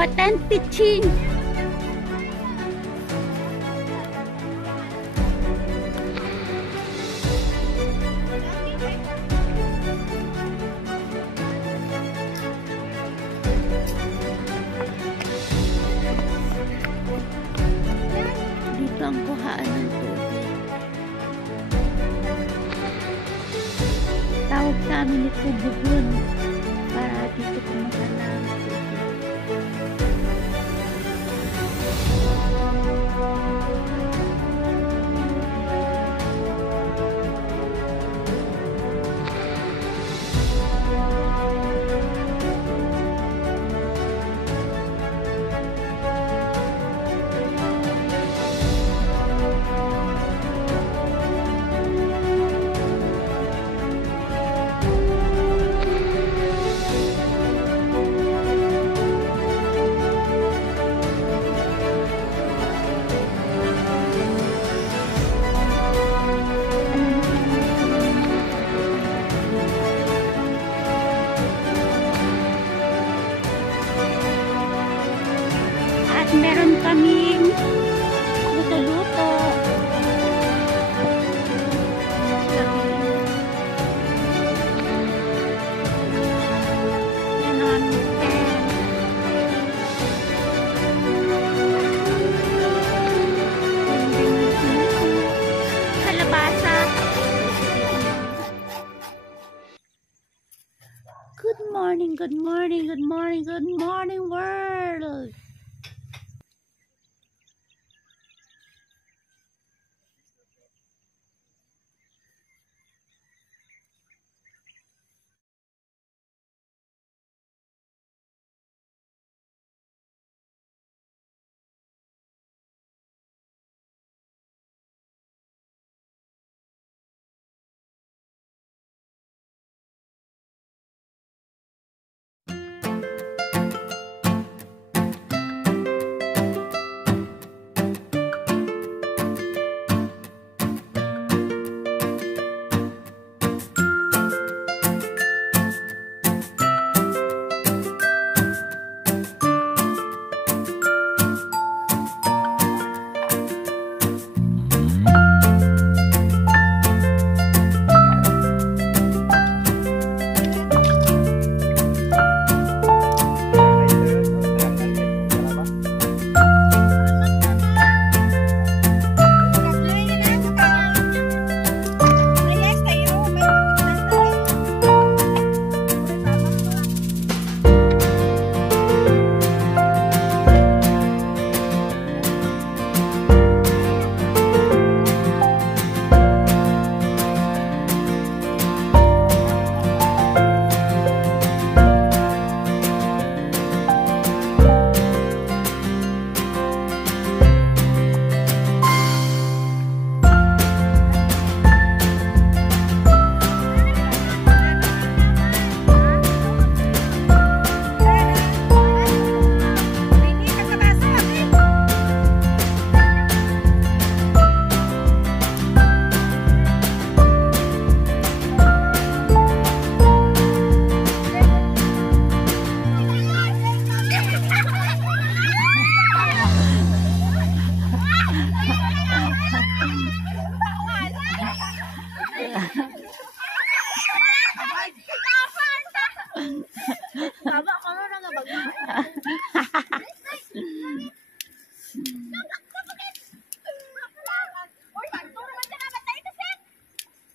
Authentic Ching. Dito ang kuhaan ng tubig. Tawag sa amin ito bugun. Para dito pumunta ng tubig. Meron kaming luto-luto. Ganon. Kalabasa. Good morning, good morning, good morning, good morning world.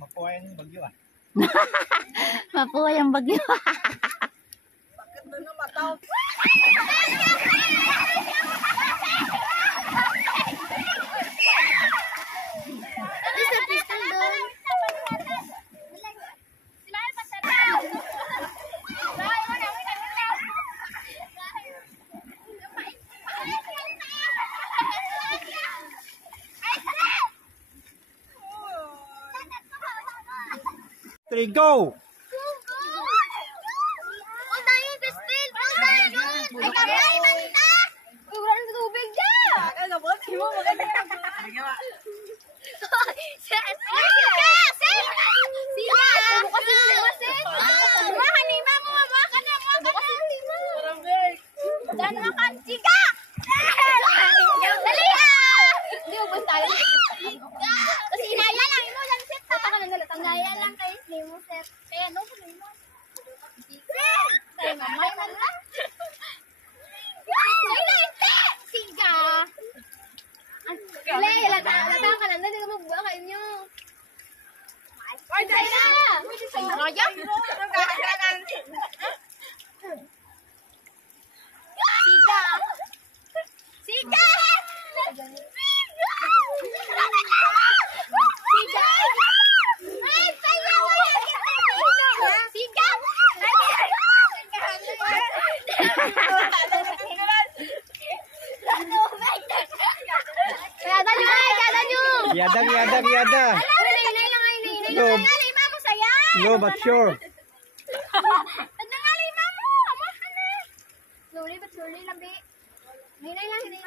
Mapuhay ang bagyo ah. Mapuhay ang bagyo. Bakit na namataw? Three, go! Jangan makan. Kaya lang kayo slim mo, sir. Kaya no, slim mo. Kaya mamay na lang. Siga! Ile, lata ka lang. Hindi ka magbuha kayo nyo. Ay, tayo na! Kaya? Siga! Siga! Siga! Ay, sayaw! Siga! Kaya nyo! Yada. No. No, but sure. Slowly but surely lang, be. Hinay lang. Sige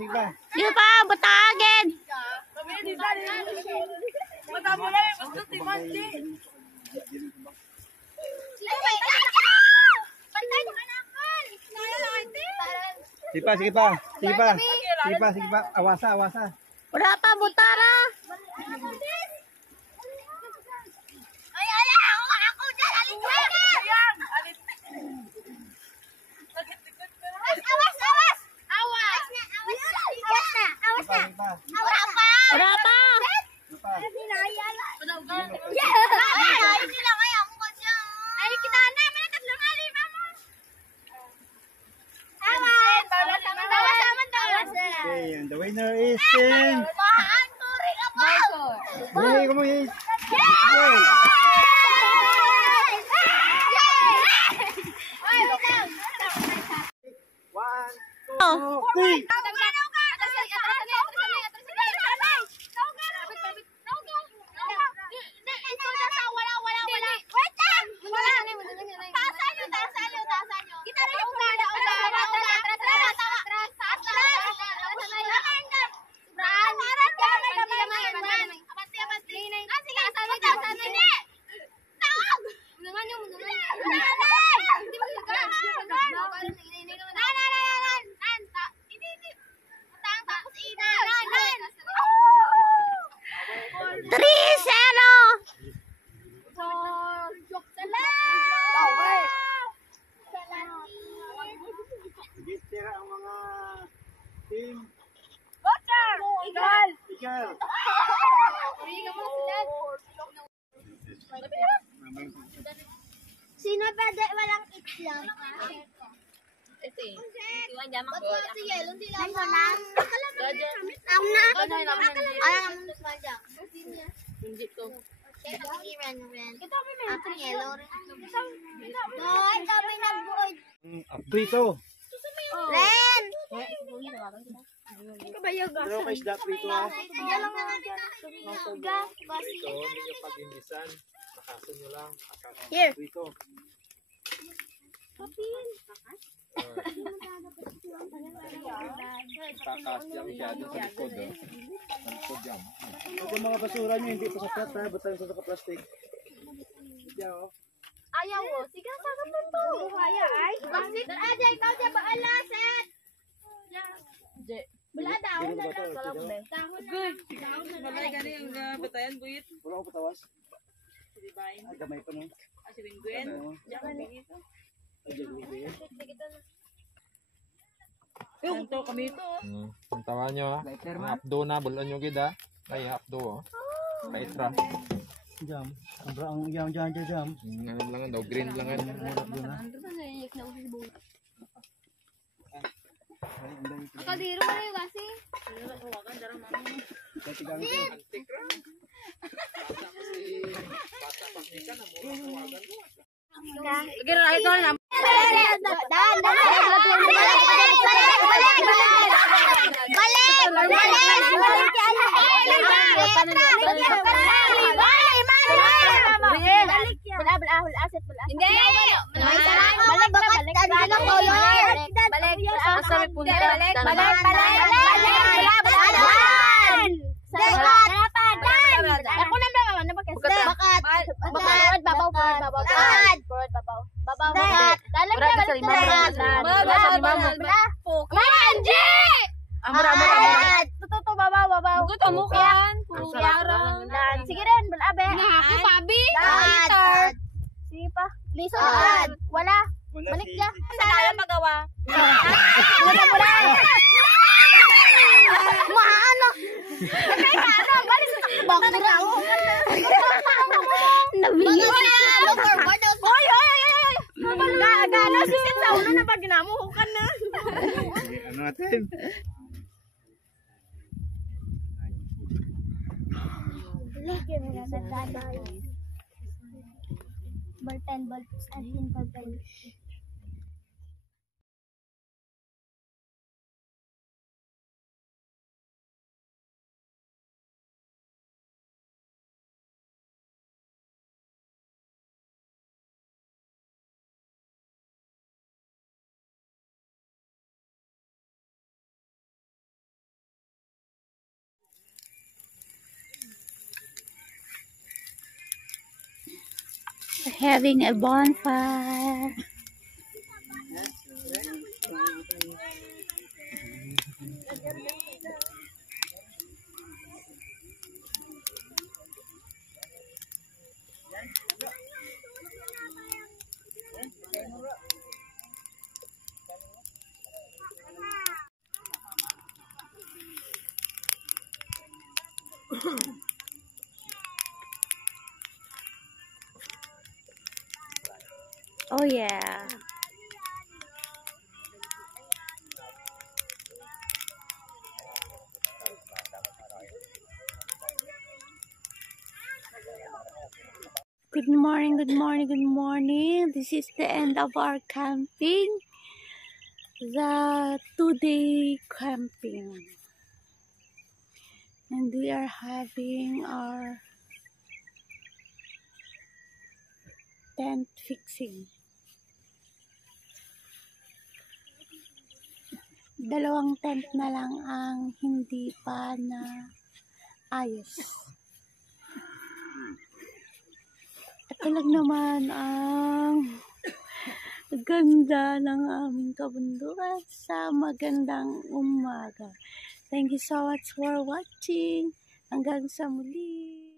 pa. Sige pa, butagin! Sige pa. Awasa. Wala pa, butara! Ako dyan! Awas na! Wala pa! Ay, kita na! Malakas lang ali, mama! Okay, and the winner is Tim. Hey, come on, hey. One, two, three. Tira ang mga team. Igal. Sino pwede walang itlog? Ba't si Yellow hindi lang na? Ako na. Ayaw naman sa madya. Hindi ko. Ito si Ren. Ako Yellow rin. Doon, kami nag-board. Prito. Ren! Pero kay isda prito ha. Yan lang naman ito. Ito, hindi nyo pag-inisan. Pakaso nyo lang. Here. Prito. Takas yan siya doon sa likod. Sa likod yan. Ito mga basura nyo, hindi pa sa plat ha. Ba't tayo sa plastic? Diyan o. Ayaw mo. Sige, sakot mo to. Kaya ay. Bakit aja, ikaw dyan ba alaset? Wala daw. Sino ba ito? Good. Malay gani ang batayan buhit. Wala ko patawas. Si Bain. Ay, gamay pa no. Si Bingwen. Diyan kami dito. Ay, gamay. Yung to kami ito. Ang tawa nyo ha. Ang hapdo na. Bulon nyo gid ha. Ay, hapdo oh. Paitra. Jam. Ang jam. Ano lang daw. Green lang yan. Ako diro mo yung kasi. Gira ay ko na. Manji! Amra. babaw. Bugot mo kan. Puro parang. Dan, sige rin, balabe. Ako babi. Dan. Sige pa. Liso na. Wala. Balik ka. Saan magawa? Mula. Maano? Okay, ano? Balik sa bakit na ako. Nabili. Hoy. Gana sisin sa ulo na pag ginamuhukan na. Ano natin? Ball and simple pen. Having a bonfire. Oh yeah. Good morning, good morning, good morning. This is the end of our camping. The 2-day camping. And we are having our tent fixing. Dalawang tent na lang ang hindi pa na ayos. Ito lang naman ang ganda ng aming kabundukan sa magandang umaga. Thank you so much for watching. Hanggang sa muli.